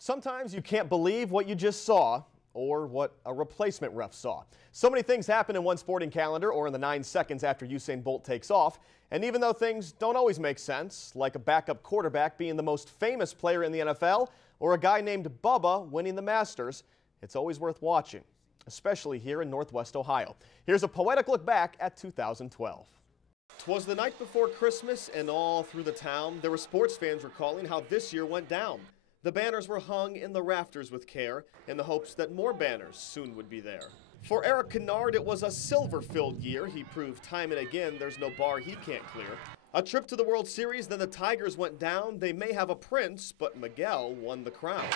Sometimes you can't believe what you just saw or what a replacement ref saw. So many things happen in one sporting calendar or in the 9 seconds after Usain Bolt takes off. And even though things don't always make sense, like a backup quarterback being the most famous player in the NFL or a guy named Bubba winning the Masters, it's always worth watching, especially here in Northwest Ohio. Here's a poetic look back at 2012. 'Twas the night before Christmas, and all through the town there were sports fans recalling how this year went down. The banners were hung in the rafters with care, in the hopes that more banners soon would be there. For Eric Kennard, it was a silver-filled year. He proved time and again there's no bar he can't clear. A trip to the World Series, then the Tigers went down. They may have a prince, but Miguel won the crown.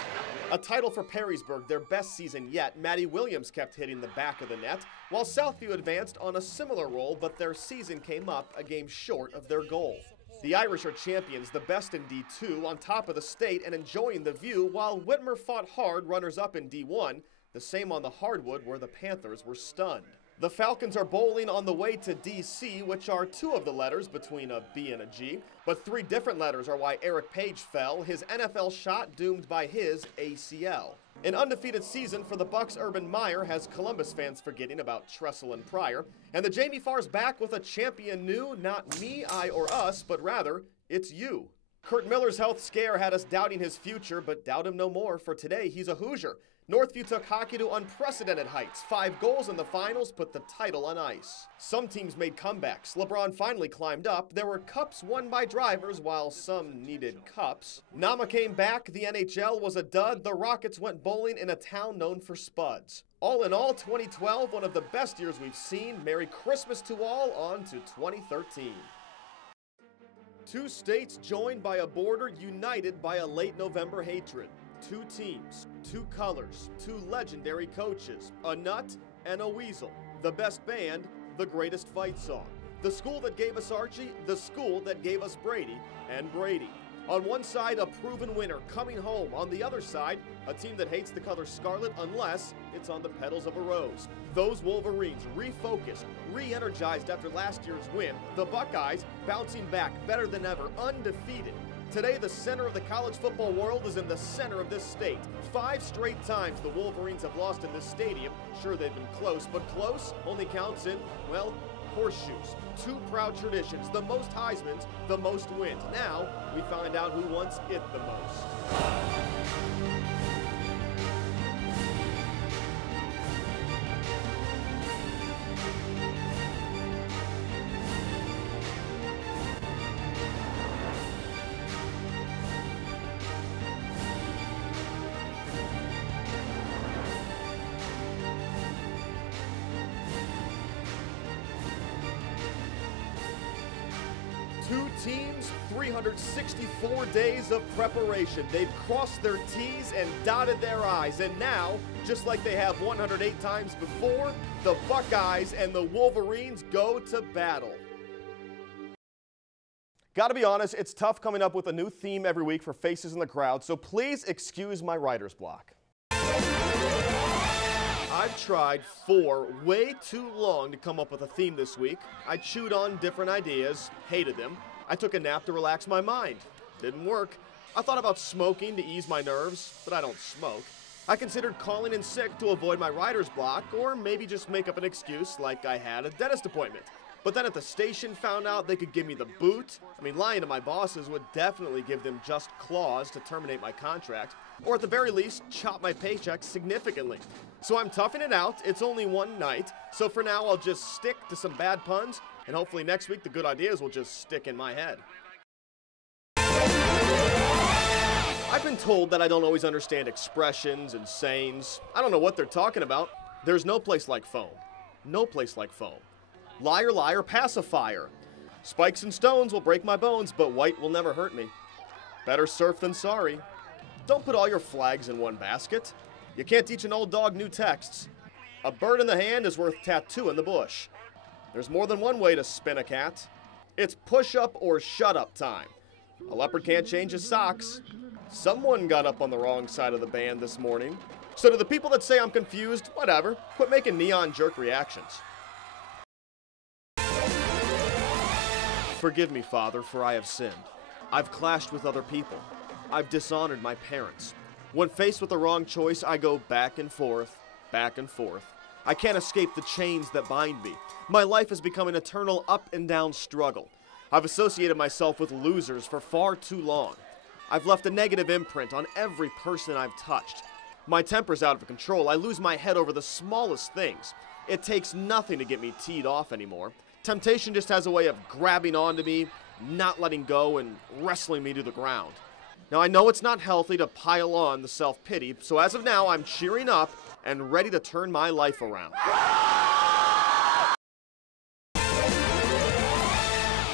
A title for Perrysburg, their best season yet. Matty Williams kept hitting the back of the net, while Southview advanced on a similar role, but their season came up a game short of their goal. The Irish are champions, the best in D2, on top of the state and enjoying the view, while Whitmer fought hard, runners-up in D1, the same on the hardwood where the Panthers were stunned. The Falcons are bowling on the way to DC, which are two of the letters between a B and a G, but three different letters are why Eric Page fell, his NFL shot doomed by his ACL. An undefeated season for the Bucks' Urban Meyer has Columbus fans forgetting about Tressel and Pryor, and the Jamie Farr's back with a champion new, not me, I, or us, but rather, it's you. Kurt Miller's health scare had us doubting his future, but doubt him no more, for today he's a Hoosier. Northview took hockey to unprecedented heights. 5 goals in the finals put the title on ice. Some teams made comebacks. LeBron finally climbed up. There were cups won by drivers, while some needed cups. Nama came back. The NHL was a dud. The Rockets went bowling in a town known for spuds. All in all, 2012, one of the best years we've seen. Merry Christmas to all, on to 2013. Two states joined by a border, united by a late November hatred. 2 teams, 2 colors, 2 legendary coaches, a nut and a weasel. The best band, the greatest fight song. The school that gave us Archie, the school that gave us Brady and Brady. On one side, a proven winner coming home. On the other side, a team that hates the color scarlet unless it's on the petals of a rose. Those Wolverines refocused, re-energized after last year's win. The Buckeyes bouncing back better than ever, undefeated. Today, the center of the college football world is in the center of this state. 5 straight times the Wolverines have lost in this stadium. Sure, they've been close, but close only counts in, well, horseshoes. 2 proud traditions, the most Heismans, the most wins. Now, we find out who wants it the most. 2 teams, 364 days of preparation. They've crossed their T's and dotted their I's. And now, just like they have 108 times before, the Buckeyes and the Wolverines go to battle. Gotta be honest, it's tough coming up with a new theme every week for Faces in the Crowd, so please excuse my writer's block. I've tried for way too long to come up with a theme this week. I chewed on different ideas, hated them. I took a nap to relax my mind. Didn't work. I thought about smoking to ease my nerves, but I don't smoke. I considered calling in sick to avoid my writer's block, or maybe just make up an excuse like I had a dentist appointment. But then at the station found out they could give me the boot. I mean, lying to my bosses would definitely give them just clause to terminate my contract, or at the very least, chop my paycheck significantly. So I'm toughing it out. It's only one night, so for now I'll just stick to some bad puns, and hopefully next week the good ideas will just stick in my head. I've been told that I don't always understand expressions and sayings. I don't know what they're talking about. There's no place like foam. No place like foam. Liar, liar, pacifier. Spikes and stones will break my bones, but white will never hurt me. Better surf than sorry. Don't put all your flags in one basket. You can't teach an old dog new texts. A bird in the hand is worth tattoo in the bush. There's more than one way to spin a cat. It's push-up or shut-up time. A leopard can't change his socks. Someone got up on the wrong side of the band this morning. So to the people that say I'm confused, whatever. Quit making neon jerk reactions. Forgive me, Father, for I have sinned. I've clashed with other people. I've dishonored my parents. When faced with the wrong choice, I go back and forth, back and forth. I can't escape the chains that bind me. My life has become an eternal up and down struggle. I've associated myself with losers for far too long. I've left a negative imprint on every person I've touched. My temper's out of control. I lose my head over the smallest things. It takes nothing to get me teed off anymore. Temptation just has a way of grabbing onto me, not letting go, and wrestling me to the ground. Now, I know it's not healthy to pile on the self-pity, so as of now, I'm cheering up and ready to turn my life around.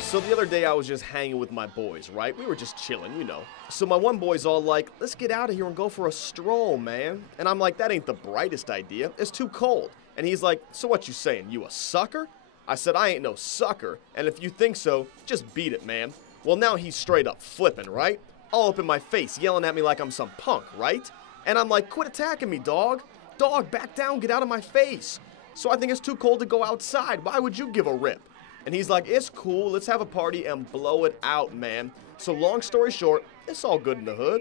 So the other day I was just hanging with my boys, right? We were just chilling, you know. So my one boy's all like, let's get out of here and go for a stroll, man. And I'm like, that ain't the brightest idea. It's too cold. And he's like, so what you saying, you a sucker? I said, I ain't no sucker. And if you think so, just beat it, man. Well, now he's straight up flipping, right? All up in my face, yelling at me like I'm some punk, right? And I'm like, quit attacking me, dog. Dog, back down, get out of my face. So I think it's too cold to go outside. Why would you give a rip? And he's like, it's cool, let's have a party and blow it out, man. So long story short, it's all good in the hood.